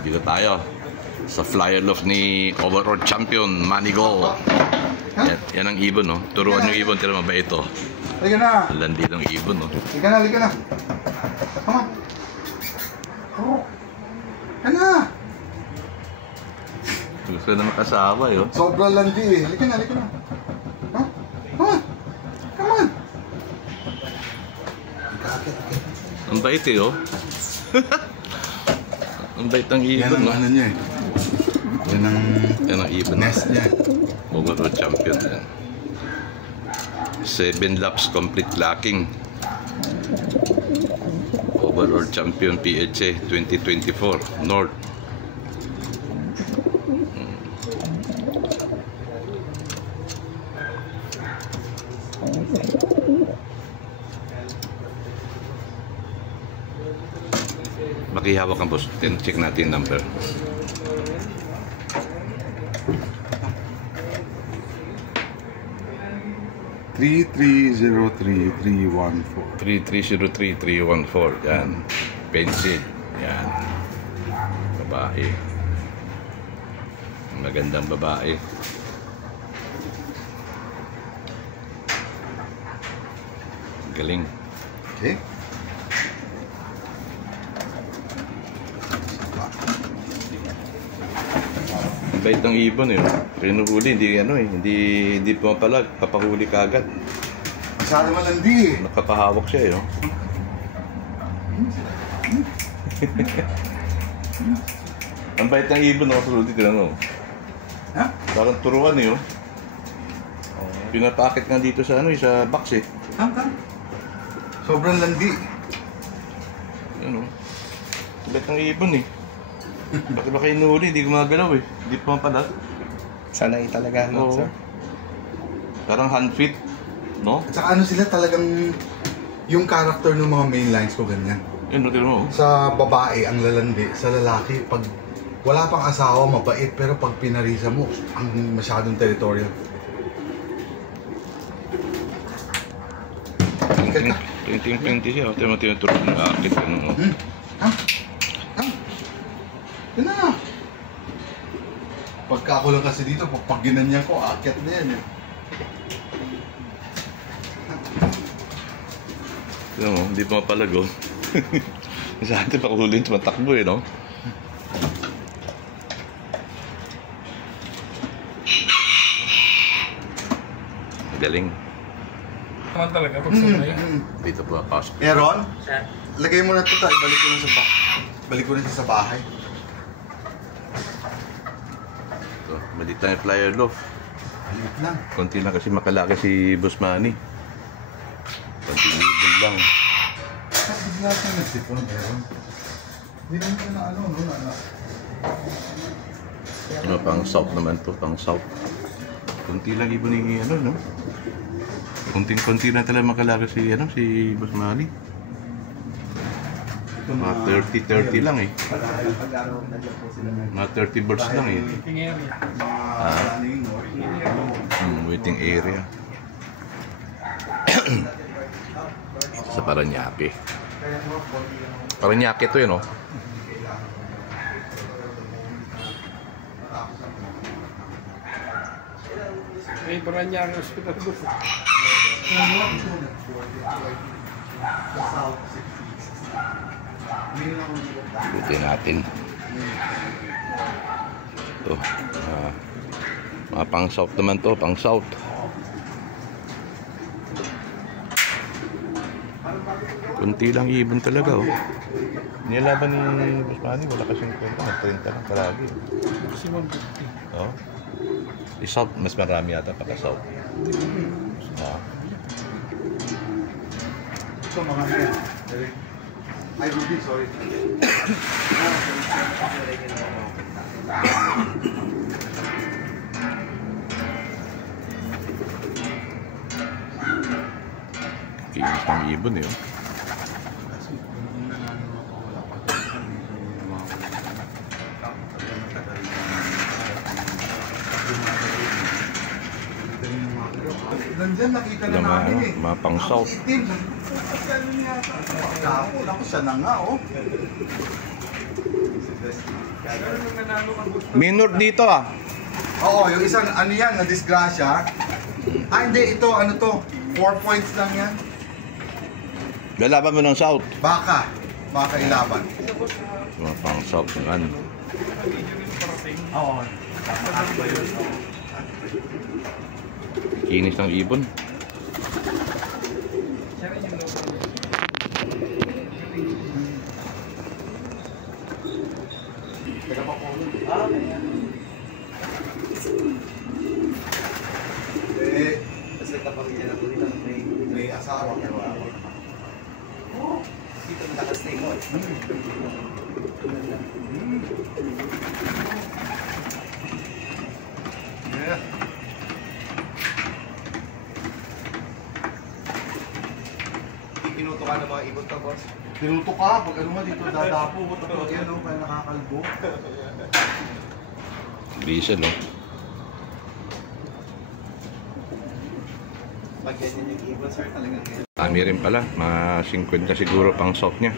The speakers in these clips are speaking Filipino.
Dito tayo sa flyer loft ni overall champion Manigo. Yan ang ibon, no? Turuan yung ibon, tira mabait ito. Halika na. Landi ng ibon, no? Halika na, halika na. Come on. Oh. Halika na. Gusto na makasawa, yun. Sobrang landi eh. Halika na, halika na. Huh? Come on. Come on. Ang bait eh, oh. Ang bait ng ibon, yan ang no? ano niya eh. Yan ang ibon. Nest niya. Overall champion yan. 7 laps complete lacking. Overall champion PHA 2024 North. Makihawak ang boss. Check natin number. 3303314. 3303314. Yan. Pencil. Yan. Babae. Magandang babae. Galing. Okay. Ang bait ng ibon eh. Pinuhuli, hindi pumapalag, papahuli kagad. Masyado malandi eh. Nakapahawak siya eh. Oh. Ang bait ng ibon, nakasulod dito lang. Ha? Parang turuan eh. Oh. Pinapakit nga dito sa sa box eh. Ha? Sobrang landi. Yan oh. Ang bait ng ibon eh. Bakit ba kayo inuhuli? Hindi gumagalaw eh. Hindi pumapalag. Sanay talaga, no, sir? Parang hand fit, no? At saka ano sila talagang yung character ng mga main lines ko ganyan. Yun, tira mo. Sa babae, ang lalandi. Sa lalaki, pag wala pang asawa, mabait. Pero pag pinarisa mo, ang masyadong territorial. Ikat ka. 20 siya. Tira mo tinuturo ng akit. Ha? Yan na. Pagka ako lang kasi dito, pag ginanyan ko, aakyat na yan eh. Tira mo, hindi pumapalag oh. Sa atin pakahulin, tumatakbo eh, no? Galing. Naman talaga, pag sanay. Dito po pasok. Aaron, lagay mo na ito tayo. Balik ko na sa bahay. Balik ko na sa bahay. So, malit na yung flyer loaf. Balik lang. Konti lang kasi makalaki si Boss Manny. Konti libon lang. Kasi bigla ka nagsipon, Aaron. Hindi naman ka na ano, no? Pang south naman to, pang south. Konti lang ibon ni no? Konting-konti lang talaga makalaki si si Boss Manny. Mga 30 lang eh. Mga 30 birds lang eh. Waiting area. Sa Paranaque. Paranaque to yun, no? May Paranaque Hospital doon. Buti natin. Ito. Mga pang south naman to, pang south. Kunti lang ibon talaga oh. Nilalaban ni Boss Manny, wala kasing kwenta, nag-30 lang palagi. Maximum 50. Oh. I-south, mas marami yata pagka-south. Ito mga yan. Ay, Ruby, sorry. Kinis ng ibon eh. Nandyan, nakita na namin eh. Mga pang south. Itim. Ako, siya na nga oh. Pero nung nanalo kang gusto. Minor dito ah. Oo, yung isang ano yan, na disgrasya. Ah, hindi, ito, ano to? 4 points lang yan. Lalaban mo ng South. Baka ilaban. Mga pang South ng ano. Oo. Kinis ng ibon. Siya rin yung local. Eh, may asawa kaya wala ko. Dito nakastay mo. Yeah. Pinuto ka ng mga ibon to, boss. Tinuto ka, pag ano nga dito dadapo, tapos yan o, kaya nakakalbo. Diesel oh. Pag ganyan yung ibon, sir, talagang ganyan. Kami rin pala. Mga 50 siguro pang South niya.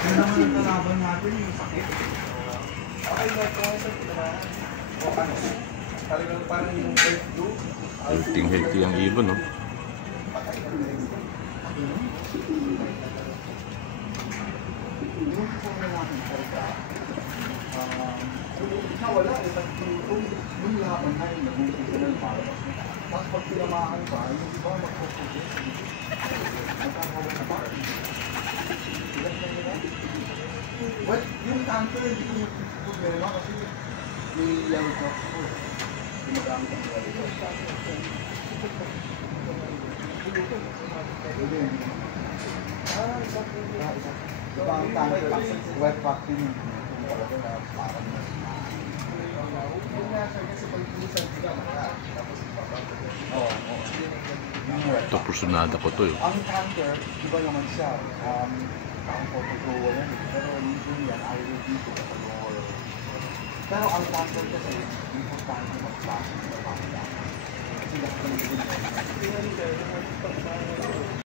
Yan naman ang kalaban natin, yung sakit. Okay, like ko, sir, o ano, talagang parang yung bird flu. Healthy ang ibon oh. Wala, yung laban na yun, nag-umpisa na yung palabas mo. Tapos pag tinamaan ka, yung iba magpupulis. Magkakaroon na bar. Ilan na nila? Well, yung cancer, hindi ko yung problema kasi may level of support. Gumagamit ang level of support. Diba ang cancer, wet vaccine, talaga na parang Ito, personada ko to eh. ang cancer, iba naman siya. Ang photogrower yan. Pero usually yan, I will be to the grower. Pero ang cancer kasi, importante mag-plastic sa pangalaman. Kasi lahat ng